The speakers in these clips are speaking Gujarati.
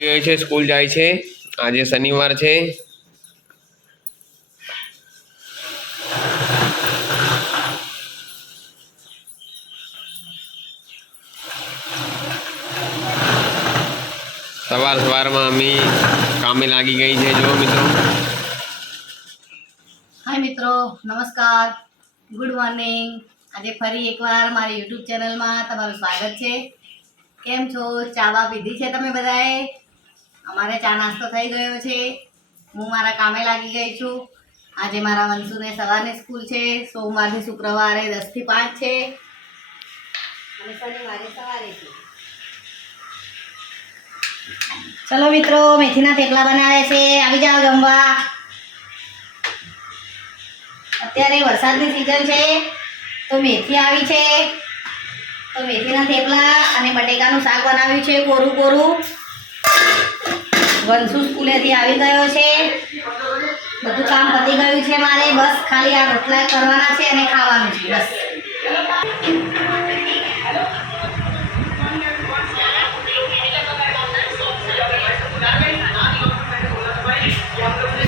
ગયો છે, સ્કૂલ જાય છે. આજે શનિવાર છે. સવારમાં અમે કામે લાગી ગઈ છે. જો મિત્રો, હાય મિત્રો, નમસ્કાર, ગુડ મોર્નિંગ. આજે ફરી એકવાર મારી યુટ્યુબ ચેનલમાં તમારું સ્વાગત છે. કેમ છો? ચા પીધી છે તમે બધાએ? અમારે ચા નાસ્તો થઈ ગયો છે. હું મારા કામે લાગી ગઈ છું. આજે મારા વંશુને સવારની સ્કૂલ છે. સોમવારથી શુક્રવારે 10 થી 5 છે અને શનિવારે સવારે છે. ચલો મિત્રો, મેથીના થેપલા બનાવે છે, આવી જાઓ જમવા. અત્યારે વરસાદની સિઝન છે તો મેથી આવી છે, તો મેથીના થેપલા અને બટેકાનું શાક બનાવ્યું છે, કોરું કોરું. વંશુ સ્કૂલેથી આવી ગયો છે. બધું કામ પતી ગયું છે મારે. બસ ખાલી આ રોટલા કરવાના છે અને ખાવાનું છે બસ.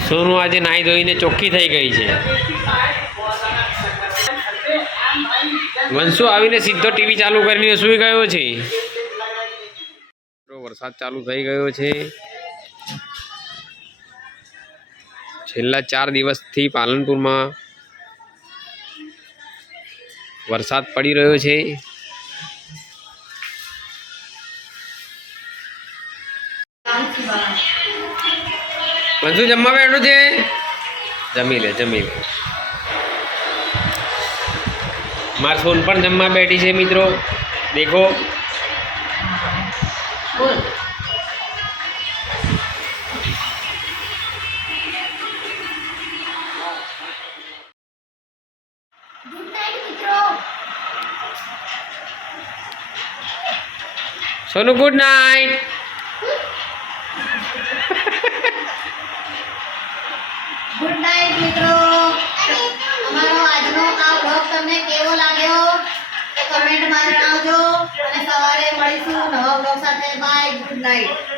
સોનુ આજે નાહી ધોઈને ચોખ્ખી થઈ ગઈ છે. વંશુ આવીને સીધો ટીવી ચાલુ કરીને સૂઈ ગયો છે. વરસાદ ચાલુ થઈ ગયો છે. છેલ્લા 4 દિવસથી પાલનપુરમાં વરસાદ પડી રહ્યો છે. વંશુ જમવા બેઠું છે. જમી લે. માર સોન પણ જમવા બેઠી છે મિત્રો. દેખો, સોનુ ગુડ નાઇટ. ગુડ નાઇટ મિત્રો. અમારો આજનો આ બ્લોગ તમને કેવો લાગ્યો એ કમેન્ટમાં જણાવજો અને સવારે મળીશું નવા બ્લોગ સાથે. Bye, good night.